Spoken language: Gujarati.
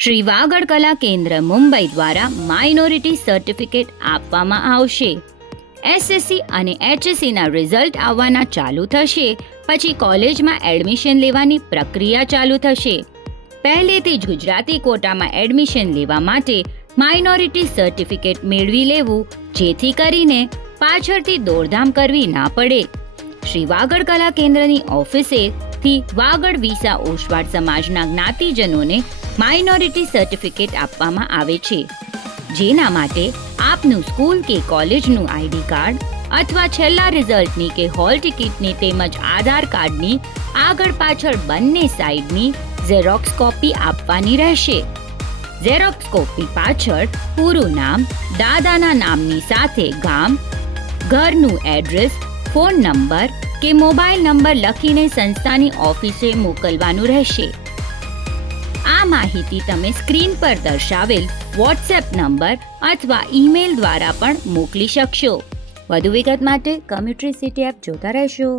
શ્રી વાગડ કલા કેન્દ્ર મુંબઈ દ્વારા માઇનોરિટી સર્ટિફિકેટ આપવામાં આવશે. એસએસસી અને એચએસસીના રિઝલ્ટ આવવાના ચાલુ થશે પછી કોલેજમાં એડમિશન લેવાની પ્રક્રિયા ચાલુ થશે. પહેલેથી જ ગુજરાતી કોટામાં એડમિશન લેવા માટે માઇનોરિટી સર્ટિફિકેટ મેળવી લેવું, જેથી કરીને પાછળથી દોડધામ કરવી ના પડે. શ્રી વાગડ કલા કેન્દ્રની ઓફિસેથી વાગડ વિસા ઓસવાડ સમાજના જ્ઞાતિજનોને માઇનોરિટી સર્ટિફિકેટ આપવામાં આવે છે, જેના માટે આપનું સ્કૂલ કે કોલેજનું આઈડી કાર્ડ અથવા છેલ્લા રિઝલ્ટની કે હોલ ટિકિટની તેમજ આધાર કાર્ડની આગળ પાછળ બંને સાઈડની ઝેરોક્સ કોપી આપવાની રહેશે. ઝેરોક્સ કોપી પાછળ પૂરું નામ, દાદાના નામની સાથે ગામ, ઘરનું એડ્રેસ, ફોન નંબર કે મોબાઈલ નંબર લખીને સંસ્થાની ઓફિસે મોકલવાનું રહેશે. આ માહિતી તમે સ્ક્રીન પર દર્શાવેલ વોટ્સએપ નંબર અથવા ઈમેલ દ્વારા પણ મોકલી શકશો. વધુ વિગત માટે કમ્યુટ્રી સિટી એપ જોતા રહેશો.